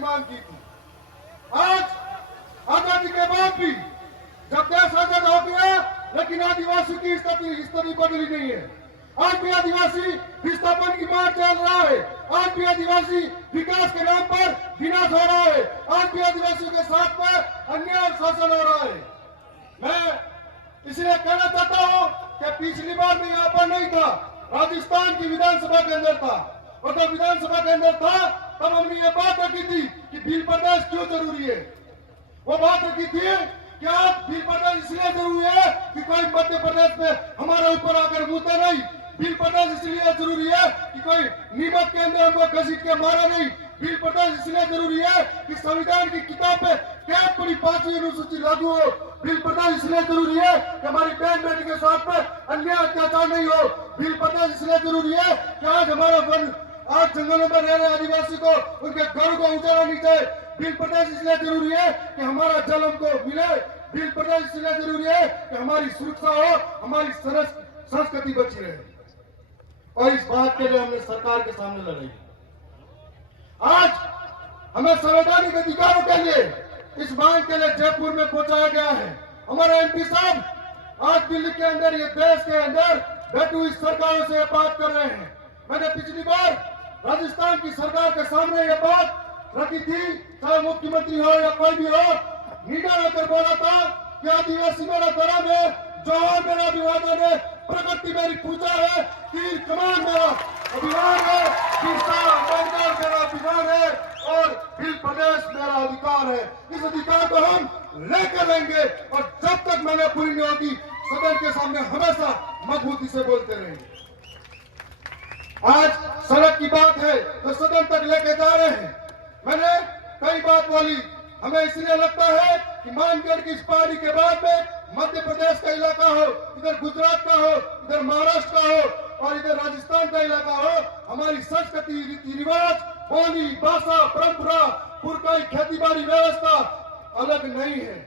मांग की थी। आज आजादी के बाद भी जब देश आजाद हो गया, लेकिन आदिवासी की स्थिति बदली नहीं है। आज भी आदिवासी विस्थापन की मार चल रहा है। आज भी आदिवासी विकास के नाम पर विनाश हो रहा है। आज भी आदिवासियों के साथ में अन्याय और शोषण हो रहा है। मैं इसलिए कहना चाहता हूं कि पिछली बार भी यहाँ पर नहीं था, राजस्थान की विधानसभा के अंदर था, और जब विधानसभा के अंदर था तब हमने ये बात रखी थी कि बिल प्रदेश क्यों जरूरी है। वो बात रखी थी कि आज बिल प्रदेश इसलिए जरूरी है कि कोई मध्य प्रदेश में हमारे ऊपर आकर मुद्दा नहीं। बिल प्रदेश इसलिए जरूरी है कि कोई नीमच के अंदर हमको घसीट के मारा नहीं। बिल प्रदेश इसलिए जरूरी है कि संविधान की किताब पे कैद पड़ी 5वीं अनुसूची लागू हो। बिल प्रदेश इसलिए जरूरी है कि हमारी बहन बेटी के साथ में अन्याय अत्याचार नहीं हो। बिल प्रदेश इसलिए जरूरी है कि आज हमारा वन, आज जंगलों में रह रहे आदिवासी को उनके घर को उजाड़ा नहीं जाए। बिल प्रदेश इसलिए जरूरी है कि हमारा जल हमको मिले। बिल प्रदेश इसलिए जरूरी है कि हमारी सुरक्षा हो, हमारी संस्कृति बची रहे। और इस बात के लिए हमने सरकार के सामने लड़ाई। आज हमें संवैधानिक अधिकारों के लिए इस मांग के लिए जयपुर में पहुंचाया गया है। हमारे एमपी साहब आज दिल्ली के अंदर, ये देश के अंदर बैठी हुई सरकारों से बात कर रहे हैं। मैंने पिछली बार राजस्थान की सरकार के सामने ये बात रखी थी, चाहे मुख्यमंत्री हो या कोई भी हो, लीडर होकर बोला था कि आदिवासी मेरा धर्म है, जौहर मेरा अभिवादन है, प्रकृति मेरी पूजा है, तीर कमान मेरा अभिमान है, बिरसा मुंडा मेरा अभिमान है, और बिल प्रदेश मेरा अधिकार है। इस अधिकार को हम लेकर रहेंगे और जब तक मैंने पूरी नहीं होगी, सदन के सामने हमेशा मजबूती से बोलते रहेंगे। आज सड़क की बात है तो सदन तक लेके जा रहे हैं। मैंने कई बात बोली, हमें इसलिए लगता है कि मानगढ़ की इस पहाड़ी के बाद में मध्य प्रदेश का इलाका हो, इधर गुजरात का हो, इधर महाराष्ट्र का हो और इधर राजस्थान का इलाका हो, हमारी संस्कृति, रीति रिवाज, बोली, भाषा, परंपरा, पुरखाई, खेती बाड़ी व्यवस्था अलग नहीं है।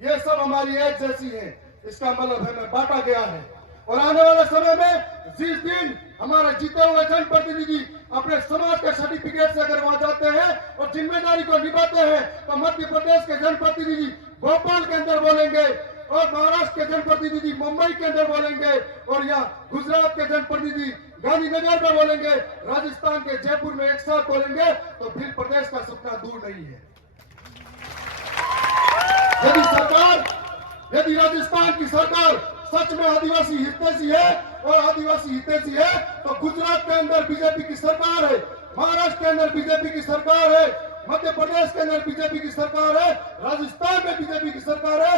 ये सब हमारी एक जैसी है। इसका मतलब हमें बांटा गया है। और आने वाले समय में जिस दिन हमारे जीते हुए जनप्रतिनिधि अपने समाज के सर्टिफिकेट से अगर वहां जाते हैं और जिम्मेदारी को निभाते हैं, तो मध्य प्रदेश के जनप्रतिनिधि भोपाल के अंदर बोलेंगे और महाराष्ट्र के जनप्रतिनिधि मुंबई के अंदर बोलेंगे और यहाँ गुजरात के जनप्रतिनिधि गांधीनगर में बोलेंगे, राजस्थान के जयपुर में एक साथ बोलेंगे, तो बिल प्रदेश का सपना दूर नहीं है। यदि राजस्थान की सरकार सच में आदिवासी हितैषी है और आदिवासी हितैषी है, तो गुजरात के अंदर बीजेपी की सरकार है, महाराष्ट्र के अंदर बीजेपी की सरकार है, मध्य प्रदेश के अंदर बीजेपी की सरकार है, राजस्थान में बीजेपी की सरकार है,